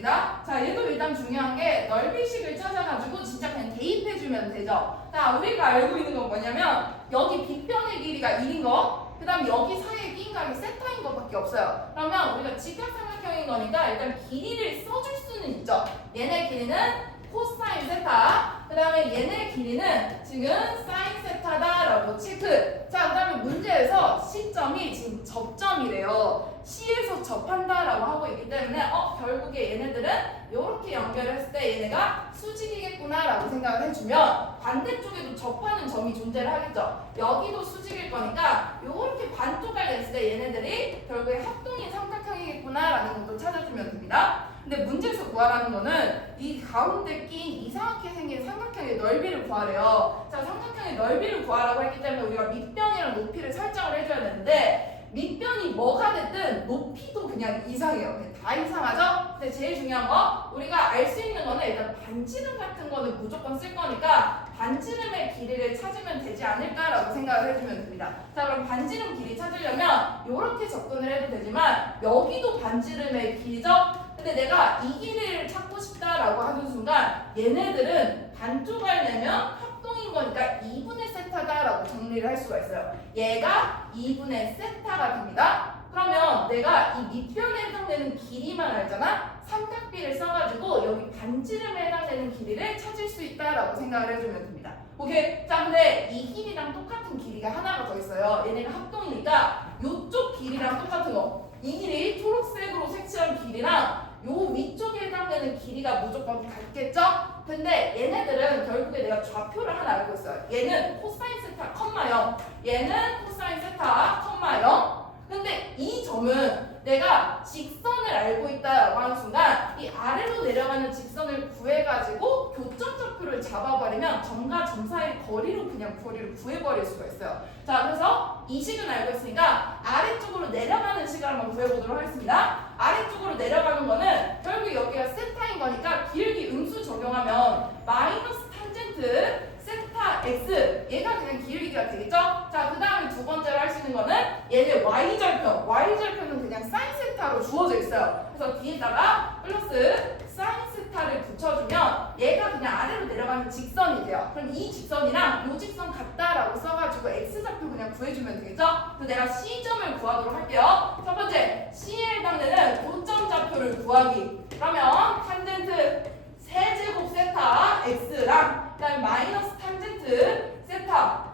됩니다. 자, 얘도 일단 중요한 게 넓이식을 찾아가지고 진짜 그냥 대입해주면 되죠. 자, 우리가 알고 있는 건 뭐냐면 여기 빗변의 길이가 1인 거, 그 다음 여기 사이에 낀 값이 세타인 것밖에 없어요. 그러면 우리가 직각삼각형인 거니까 일단 길이를 써줄 수는 있죠. 얘네 길이는 코사인 세타, 그 다음에 얘네 길이는 지금 사인 세타다라고 체크. 자, 그 다음에 문제에서 시점이 지금 접점이래요. C에서 접한다라고 하고 있기 때문에 결국에 얘네들은 이렇게 연결을 했을 때 얘네가 수직이겠구나라고 생각을 해주면 반대쪽에도 접하는 점이 존재를 하겠죠. 여기도 수직일 거니까 이렇게 반쪽을 냈을 때 얘네들이 결국에 합동인 삼각형이겠구나라는 것도 찾아주면 됩니다. 근데 문제에서 구하라는 거는 이 가운데 낀 이상하게 생긴 삼각형의 넓이를 구하래요. 자, 삼각형의 넓이를 구하라고 했기 때문에 우리가 밑변이랑 높이를 설정을 해줘야 되는데 밑변이 뭐가 됐든 높이도 그냥 이상해요. 그냥 다 이상하죠? 근데 제일 중요한 거 우리가 알 수 있는 거는 일단 반지름 같은 거는 무조건 쓸 거니까 반지름의 길이를 찾으면 되지 않을까라고 생각을 해주면 됩니다. 자, 그럼 반지름 길이 찾으려면 이렇게 접근을 해도 되지만 여기도 반지름의 길이죠? 근데 내가 이 길이를 찾고 싶다라고 하는 순간 얘네들은 반쪽을 내면 합동인 거니까 2분의 세타다라고 정리를 할 수가 있어요. 얘가 2분의 세타가 됩니다. 그러면 내가 이 밑변에 해당되는 길이만 알잖아? 삼각비를 써가지고 여기 반지름에 해당되는 길이를 찾을 수 있다라고 생각을 해주면 됩니다. 오케이? 자, 근데 이 길이랑 똑같은 길이가 하나가 더 있어요. 얘네가 합동이니까 이쪽 길이랑 똑같은 거. 이 길이 초록색으로 색칠한 길이랑 요 위쪽에 해당되는 길이가 무조건 같겠죠? 근데 얘네들은 결국에 내가 좌표를 하나 알고 있어요. 얘는 코사인 세타, 컴마 0. 얘는 코사인 세타, 컴마 0. 근데 이 점은 내가 직선을 알고 있다라고 하는 순간 이 아래로 내려가는 직선을 구해가지고 교점 좌표를 잡아버리면 점과 점 사이 거리로 그냥 거리를 구해버릴 수가 있어요. 자, 그래서 이 식은 알고 있으니까 아래쪽으로 내려가는 식을 한번 구해보도록 하겠습니다. 아래쪽으로 내려가는 거는 결국 여기가 세타인 거니까 기울기 음수 적용하면 마이너스 탄젠트 세타 x 얘가 그냥 기울기가 되겠죠? 자, 그 다음에 두 번째로 할 수 있는 거는 얘는 y절편. y절편은 그냥 사인 세타로 주어져 있어요. 그래서 뒤에다가 플러스 사인 세타를 붙여주면 얘가 그냥 아래로 내려가는 직선이 돼요. 그럼 이 직선이랑 이 직선 같다라고 써가지고 x좌표 그냥 구해주면 되겠죠? 그래서 내가 C점을 구하도록 할게요. 첫 번째, C에 해당되는 고점 좌표를 구하기. 그러면 탄젠트 세제곱 세타 x랑 그 다음에 마이너스 탄젠트 세타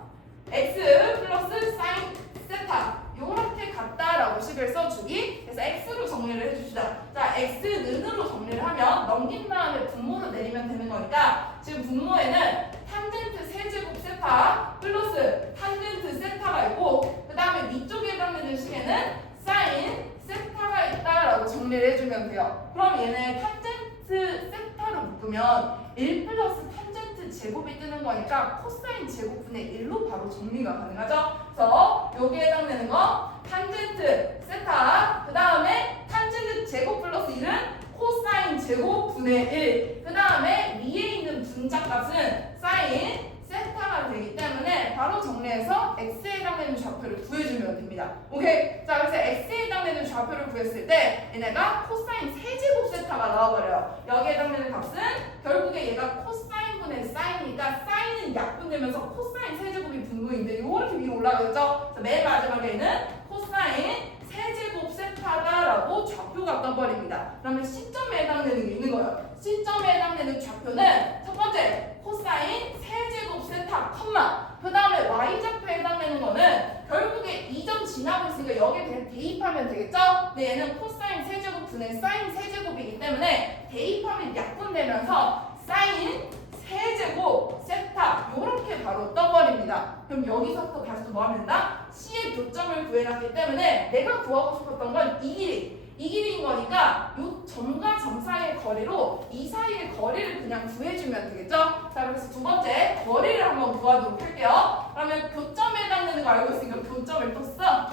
x 플러스 사인 세타 요렇게 같다라고 식을 써주기. 그래서 x로 정리를 해줍시다. 자, x는으로 정리를 하면 넘긴 다음에 분모로 내리면 되는 거니까 지금 분모에는 탄젠트 세제곱 세타 플러스 탄젠트 세타가 있고 그 다음에 위쪽에 해당되는 식에는 사인 세타가 있다라고 정리를 해주면 돼요. 그럼 얘네 탄젠트 세타로 묶으면 1 플러스 탄젠트 제곱이 뜨는 거니까 코사인 제곱분의 1로 바로 정리가 가능하죠. 그래서 여기에 해당되는 거 탄젠트 세타, 그 다음에 탄젠트 제곱 플러스 1은 코사인 제곱분의 1, 그 다음에 위에 있는 분자값은 사인 세타가 되기 때문에 바로 정리해서 x에 해당되는 좌표를 구해주면 됩니다. 오케이? 자, 그래서 x에 해당되는 좌표를 구했을 때 얘네가 코사인 세제곱 세타가 나와버려요. 여기에 해당되는 값은 결국에 얘가 코사인분의 사인이니까 사인은 약분되면서 코사인 세제곱이 분모인데 이렇게 위로 올라가겠죠? 그래서 맨 마지막에는 코사인 세제곱 세타다라고 좌표가 떠버립니다. 그러면 시점에 해당되는 게 있는 거예요. 시점에 해당되는 좌표는 첫 번째 코사인 세제곱 세타 컴마, 그 다음에 y좌표에 해당되는 거는 결국에 2점 지나고 있으니까 여기에 그냥 대입하면 되겠죠? 근데 얘는 코사인 세제곱 분의 사인 세제곱이기 때문에 대입하면 약분되면서 사인 세제곱 세타 요렇게 바로 떠버립니다. 그럼 여기서부터 다시 또 뭐 하면 된다? C의 교점을 구해놨기 때문에 내가 구하고 싶었던 건 이 길이. 이 길이인 거니까 이 점과 점 사이의 거리로 이 사이의 거리를 그냥 구해주면 되겠죠? 자, 그래서 두 번째 거리를 한번 구하도록 할게요. 그러면 교점에 해당되는 거 알고 있으니까 교점을 또 써.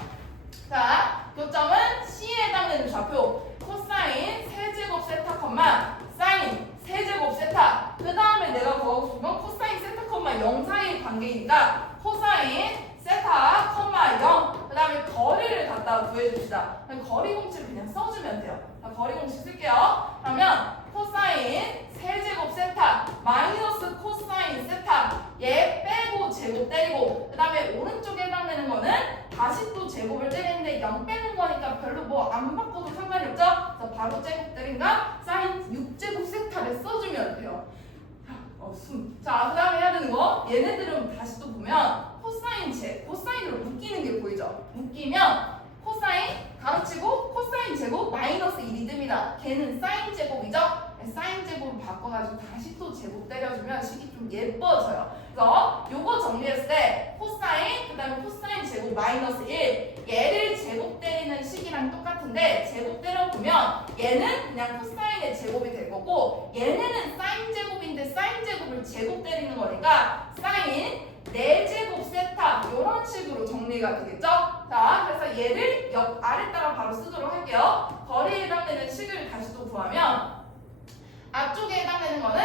자, 교점은 C에 해당되는 좌표 코사인 세제곱 세타 컴마 사인 세제곱 세타, 그 다음에 내가 구하고 싶은 건 코사인 세타 컴마 0 사이의 관계이니까 코사인 세타 컴마 0, 그 다음에 거리를 갖다가 구해줍시다. 그럼 거리 공식을 그냥 써주면 돼요. 자, 거리 공식 쓸게요. 그러면 뭐 안 바꿔도 상관이 없죠? 그래서 바로 제곱 때린가 사인 6제곱 세타를 써주면 돼요. 자, 그 다음에 해야 되는 거 얘네들은 다시 또 보면 코사인으로 묶이는 게 보이죠? 묶이면 코사인 가로치고 코사인 제곱 마이너스 1이 듭니다. 걔는 사인 제곱이죠? 사인 제곱을 바꿔가지고 다시 또 제곱 때려주면 식이 좀 예뻐져요. 그래서 요거 정리했을 때 코사인 그 다음에 코사인 제곱 마이너스 1 얘를 제곱 때리는 식이랑 똑같은데 제곱 때려보면 얘는 그냥 코사인의 제곱이 될 거고 얘네는 사인 제곱인데 사인 제곱을 제곱 때리는 거니까 사인 4제곱 세타 이런 식으로 정리가 되겠죠? 자, 그래서 얘를 옆 아래따라 바로 쓰도록 할게요. 거리에 해당되는 식을 다시 또 구하면 앞쪽에 해당되는 거는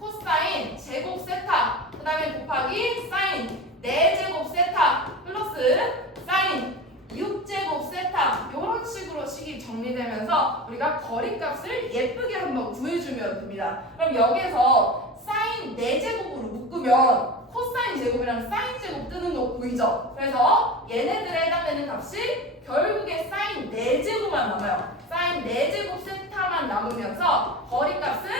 코사인 제곱 세타 그 다음에 곱하기 사인 4제곱 세타 플러스 사인 6제곱 세타 이런 식으로 식이 정리되면서 우리가 거리값을 예쁘게 한번 구해주면 됩니다. 그럼 여기에서 사인 4제곱으로 묶으면 코사인 제곱이랑 사인 제곱 뜨는 거 보이죠? 그래서 얘네들에 해당되는 값이 결국에 사인 4제곱만 남아요. 사인 4제곱 세타만 남으면서 거리값은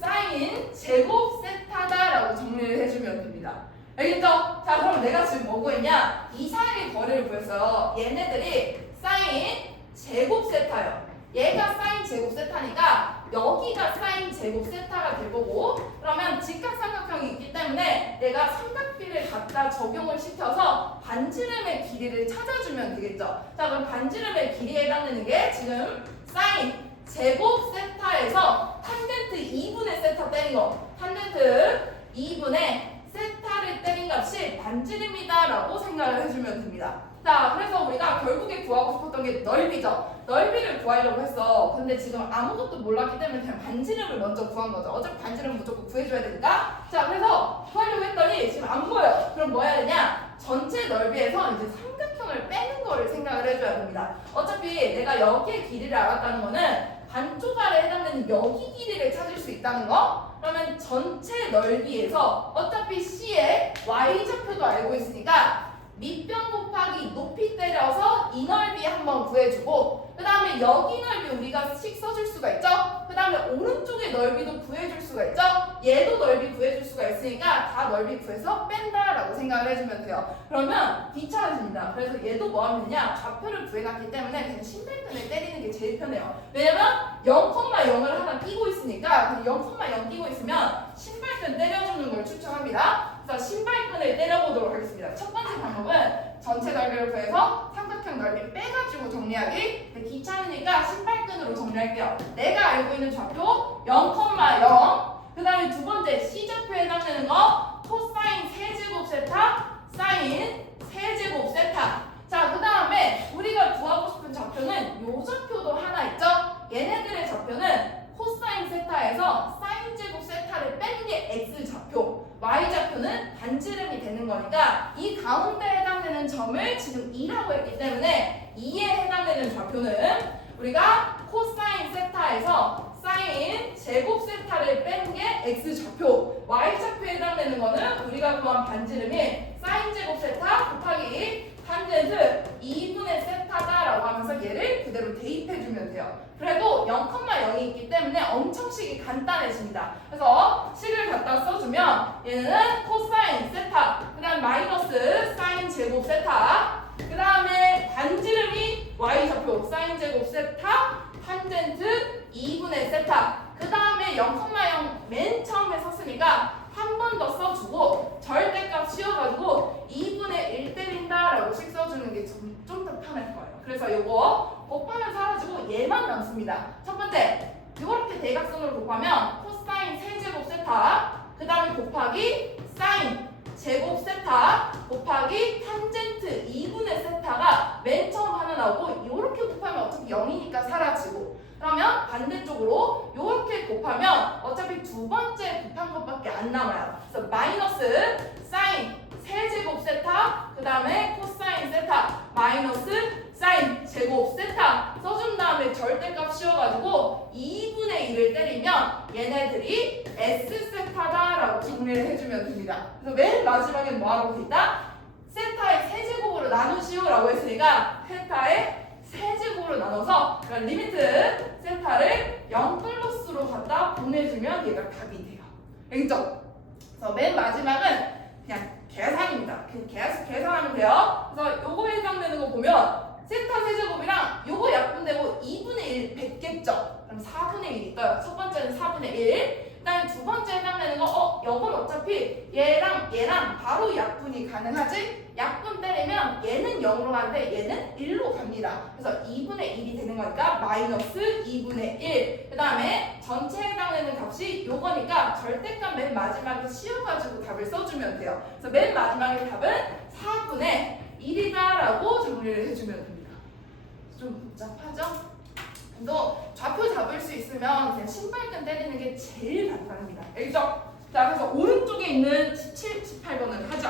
사인 제곱 세타다라고 정리를 해주면 됩니다. 알겠죠? 자, 그럼 내가 지금 뭐 구했냐? 이 사이의 거리를 구했어요. 얘네들이 사인 제곱 세타예요. 얘가 사인 제곱 세타니까 여기가 사인 제곱 세타가 될 거고 그러면 직각삼각형이 있기 때문에 내가 삼각비를 갖다 적용을 시켜서 반지름의 길이를 찾아주면 되겠죠. 자, 그럼 반지름의 길이에 해당되는 게 지금 사인 제곱 세타에서 탄젠트 2분의 세타 때린 거 탄젠트 2분의 세타를 때린 값이 반지름이다 라고 생각을 해주면 됩니다. 자, 그래서 우리가 결국에 구하고 싶었던 게 넓이죠. 넓이를 구하려고 했어. 근데 지금 아무것도 몰랐기 때문에 그냥 반지름을 먼저 구한 거죠. 어차피 반지름은 무조건 구해줘야 되니까. 자, 그래서 구하려고 했더니 지금 안 보여요. 그럼 뭐 해야 되냐? 전체 넓이에서 이제 삼각형을 빼는 거를 생각을 해줘야 됩니다. 어차피 내가 여기의 길이를 알았다는 거는 반쪽알에 해당되는 여기 길이를 찾을 수 있다는 거? 그러면 전체 넓이에서 어차피 C의 Y좌표도 알고 있으니까 밑변 곱하기 높이 때려서 이 넓이 한번 구해주고 그 다음에 여기 넓이 우리가 식 써줄 수가 있죠? 그 다음에 오른쪽의 넓이도 구해줄 수가 있죠? 얘도 넓이 구해줄 수가 있으니까 다 넓이 구해서 뺀다라고 생각을 해주면 돼요. 그러면 귀찮아집니다. 그래서 얘도 뭐 하면 되냐? 좌표를 구해놨기 때문에 그냥 신발끈을 때리는 게 제일 편해요. 왜냐면 0,0을 하나 끼고 있으니까 0,0 끼고 있으면 신발끈 때려주는 걸 추천합니다. 그래서 신발끈을 때려보도록 하겠습니다. 첫 번째 방법은 전체 넓이를 구해서 삼각형 넓이 빼가지고 정리하기. 근데 귀찮으니까 신발끈으로 정리할게요. 내가 알고 있는 좌표 0,0 그 다음에 두 번째 C좌표에 해당되는 거 코사인 세제곱 세타 사인 세제곱 세타. 자, 그 다음에 우리가 구하고 싶은 좌표는 요 좌표도 하나 있죠? 얘네들의 좌표는 코사인 세타에서 사인 제곱 세타를 뺀 게 X좌표 Y좌표는 반지름이 되는 거니까 이 가운데 해당되는 점을 지금 2라고 했기 때문에 2에 해당되는 좌표는 우리가 코사인 세타에서 사인 제곱 세타를 뺀 게 X좌표 Y좌표에 해당되는 거는 우리가 구한 반지름이 사인 제곱 세타 곱하기 탄젠트 2분의 세타다라고 하면서 얘를 그대로 대입해주면 돼요. 그래도 0,0이 있기 때문에 엄청 식이 간단해집니다. 그래서 식을 갖다 써주면 얘는 코사인 세타 그 다음 마이너스 사인 제곱 세타 그 다음에 반지름이 Y좌표 사인 제곱 세타 탄젠트 2분의 세타 그 다음에 0,0 맨 처음에 썼으니까 한 번 더 써주고 절대값 씌워가지고 2분의 1 때린다라고 식 써주는 게 좀 더 편할 거예요. 그래서 요거 곱하면 사라지고 얘만 남습니다. 첫 번째 이렇게 대각선으로 곱하면 코사인 세제곱 세타 그 다음에 곱하기 사인 제곱 세타 곱하기 탄젠트 2분의 세타가 맨 처음 하나 나오고 이렇게 곱하면 어차피 0이니까 사라지고 그러면 반대쪽으로 이렇게 곱하면 어차피 두 번째 곱한 것밖에 안 남아요. 그래서 마이너스 사인 세제곱 세타 그 다음에 코사인 세타 마이너스 사인 제곱 세타 써준 다음에 절대값 씌워가지고 2분의 1을 때리면 얘네들이 S세타다라고 정리를 해주면 됩니다. 그래서 맨 마지막엔 뭐하라고 돼있다? 세타의 세제곱으로 나누시오라고 했으니까 세타의 세제곱 세제곱으로 나눠서 리미트 세타를 0 플러스로 갖다 보내주면 얘가 답이 돼요. 알겠죠? 그래서 맨 마지막은 그냥 계산입니다. 그냥 계산하면 돼요. 그래서 요거 해당되는 거 보면 세타 세제곱이랑 요거 약분되고 2분의 1 100겠죠? 그럼 4분의 1이 떠요. 첫 번째는 4분의 1. 그다음에 두 번째 해당되는 거 요건 어차피 얘랑 바로 약분이 가능하지? 약분 때리면 얘는 0으로 가는데 얘는 1로 갑니다. 그래서 2분의 1이 되는 거니까 마이너스 2분의 1. 그 다음에 전체 해당되는 값이 요거니까 절대값 맨 마지막에 씌워가지고 답을 써주면 돼요. 그래서 맨 마지막에 답은 4분의 1이다 라고 정리를 해주면 됩니다. 좀 복잡하죠? 또 좌표 잡을 수 있으면 그냥 신발끈 때리는 게 제일 간단합니다. 알겠죠? 자, 그래서 오른쪽에 있는 17, 18번을 하죠.